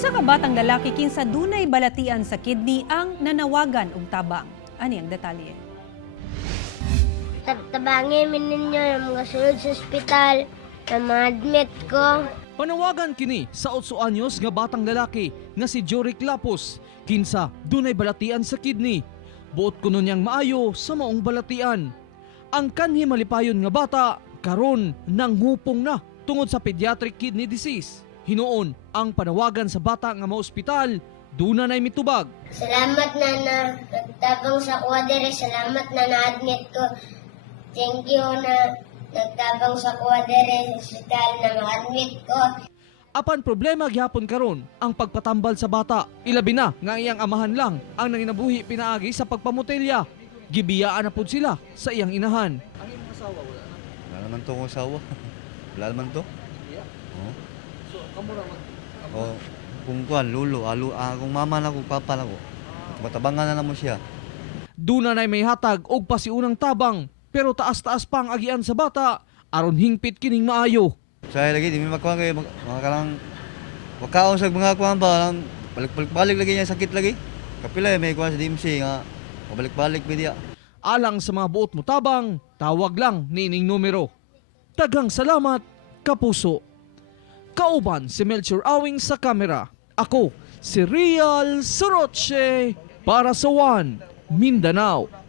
Usa ka batang lalaki kinsa dunay balatian sa kidney ang nanawagan og tabang. Ani ang detalye. Tabangin ninyo yung mga sulod sa ospital na ma-admit ko. Panawagan kini sa 8 anyos nga batang lalaki nga si Joric Lapos kinsa dunay balatian sa kidney. Buot kuno niyang maayo sa maong balatian. Ang kanhi malipayon nga bata karon nanghupong na tungod sa pediatric kidney disease. Hinuon ang panawagan sa bata nga maospital, duna nay mitubag. Salamat na nagtabang sa kuha dire. Salamat na na-admit ko. Thank you na nagtabang sa kuha dire sa ospital na ma-admit ko. Apan problema gyapon karon ang pagpatambal sa bata. Ilabi na nga iyang amahan lang ang nanginabuhi pinaagi sa pagpamotelya. Gibiyaan na pud sila sa iyang inahan. Ang imong asawa wala na. Wala naman to kung asawa. Wala naman to. Yeah. Oo. So kamo ra man. Oh, kung kuan lulo, kung mama na ko, papa na ko. Matabangan na mo siya. Duna nay may hatag og pasiunang tabang pero taas-taas pa ang agian sa bata aron hingpit kining maayo. Saya lagi di mi makuha kay mga karang wakaon sa mga kuan ba lang balik lagi niya sakit lagi. Kapila may kuan sa DMC nga balik media. Alang sa mga buot mo tabang, tawag lang nining numero. Daghang salamat, kapuso. Kauban si Melchor Awing sa kamera. Ako, si Real Soroche para sa One Mindanao.